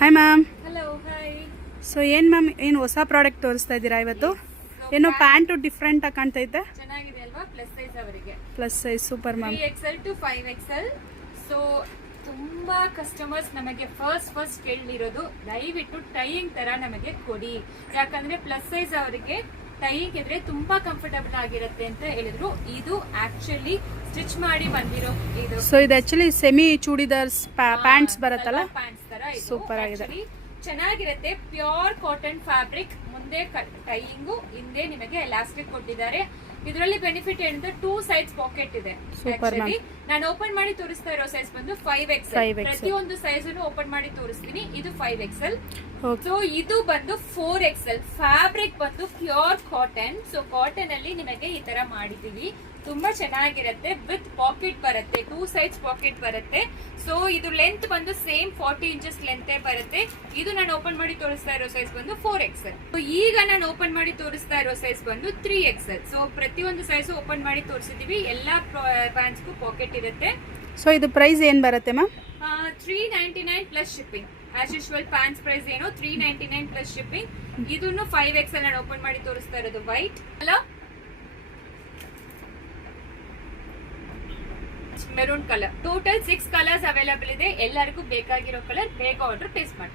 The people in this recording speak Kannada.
Hi ma'am. Hello hi. So ಏನು ಮ್ಯಾಮ್, ಏನು ಹೊಸ ಪ್ರಾಡಕ್ಟ್ ತೋರಿಸ್ತಾ ಇದ್ದೀರಾ ಇವತ್ತು? ಏನೋ ಪ್ಯಾಂಟು ಡಿಫ್ರೆಂಟ್ ಆಗಿ ಕಾಣ್ತೈತೆ. ಚೆನ್ನಾಗಿದೆ ಅಲ್ವಾ? ಪ್ಲಸ್ ಸೈಜ್ ಅವರಿಗೆ. Plus size super ma'am. 3XL to 5XL. So ತುಂಬಾ ಕಸ್ಟಮರ್ಸ್ ನಮಗೆ ಫಸ್ಟ್ ಕೇಳಿರೋದು, ದಯವಿಟ್ಟು ಟೈಯಿಂಗ್ ತರ ನಮಗೆ ಕೊಡಿ, ಯಾಕಂದ್ರೆ ಪ್ಲಸ್ ಸೈಜ್ ಅವರಿಗೆ ಟೈಯಿಂಗ್ ಇದ್ರೆ ತುಂಬಾ ಕಂಫರ್ಟಬಲ್ ಆಗಿರುತ್ತೆ ಅಂತ ಹೇಳಿದ್ರು. ಇದು ಆಕ್ಚುಲಿ ಸ್ಟಿಚ್ ಮಾಡಿ ಬಂದಿರೋ ಇದು. ಸೊ ಇದು ಆಕ್ಚುಲಿ ಸೆಮಿ ಚೂಡಿದಾರ್ಸ್ ಪ್ಯಾಂಟ್ಸ್ ಬರುತ್ತಲ್ಲ, ಪ್ಯಾಂಟ್ಸ್ ತರ ಸೂಪರ್ ಆಗಿದೆ, ಚೆನ್ನಾಗಿರುತ್ತೆ. ಪ್ಯೂರ್ ಕಾಟನ್ ಫ್ಯಾಬ್ರಿಕ್, ಮುಂದೆ ಟೈಯಿಂಗು, ಹಿಂದೆ ನಿಮಗೆ ಎಲಾಸ್ಟಿಕ್ ಕೊಟ್ಟಿದ್ದಾರೆ. ಇದರಲ್ಲಿ ಬೆನಿಫಿಟ್ ಏನಂದ್ರೆ 2 ಸೈಡ್ಸ್ ಪಾಕೆಟ್ ಇದೆ. ನಾನು ಓಪನ್ ಮಾಡಿ ತೋರಿಸ್ತಾ ಇರೋ ಸೈಜ್ ಬಂದು 5XL. ಪ್ರತಿಯೊಂದು ಸೈಜ್ ಓಪನ್ ಮಾಡಿ ತೋರಿಸ್ತೀನಿ. ಇದು 5XL. ಸೊ ಇದು ಬಂದು 4XL. ಫ್ಯಾಬ್ರಿಕ್ ಬಂದು ಪ್ಯೂರ್ ಕಾಟನ್. ಸೊ ಕಾಟನ್ ಅಲ್ಲಿ ನಿಮಗೆ ಈ ತರ ಮಾಡಿದೀವಿ. ತುಂಬಾ ಚೆನ್ನಾಗಿರುತ್ತೆ. ವಿತ್ ಪಾಕೆಟ್ ಬರುತ್ತೆ, 2 ಸೈಡ್ಸ್ ಪಾಕೆಟ್ ಬರುತ್ತೆ. ಸೊ ಇದು ಲೆಂತ್ ಬಂದು ಸೇಮ್ 40 ಇಂಚಸ್ ಲೆಂತ್ ಬರುತ್ತೆ. ಇದು ನಾನು ಓಪನ್ ಮಾಡಿ ತೋರಿಸ್ತಾ ಇರೋ ಸೈಜ್ ಬಂದು 4XL. ಈಗ ನಾನು ಓಪನ್ ಮಾಡಿ ತೋರಿಸ್ತಾ ಇರೋ ಸೈಜ್ ಬಂದು 3XL. ಸೊ ಪ್ರತಿಯೊಂದು ಸೈಜ್ ಓಪನ್ ಮಾಡಿ ತೋರಿಸಿದೀವಿ. ಎಲ್ಲಾ ಪ್ಯಾಂಟ್ಸ್ಗೂ ಪಾಕೆಟ್ ಇರುತ್ತೆ. ಸೊ ಇದು ಪ್ರೈಸ್ ಏನ್ ಬರುತ್ತೆ ma'am? 399 plus shipping. As usual pants price ಏನೋ 399 ಪ್ಲಸ್ ಶಿಪ್ಪಿಂಗ್. ಇದನ್ನು 5XL ನಾನು ಓಪನ್ ಮಾಡಿ ತೋರಿಸ್ತಾ ಇರೋದು. ವೈಟ್ ಅಲ್ಲ, maroon colour. Total 6 colours available ಇದೆ. ಎಲ್ಲರಿಗೂ ಬೇಕಾಗಿರೋ ಕಲರ್ ಬೇಗ ಆರ್ಡರ್ ಪ್ಲೇಸ್ ಮಾಡಿ.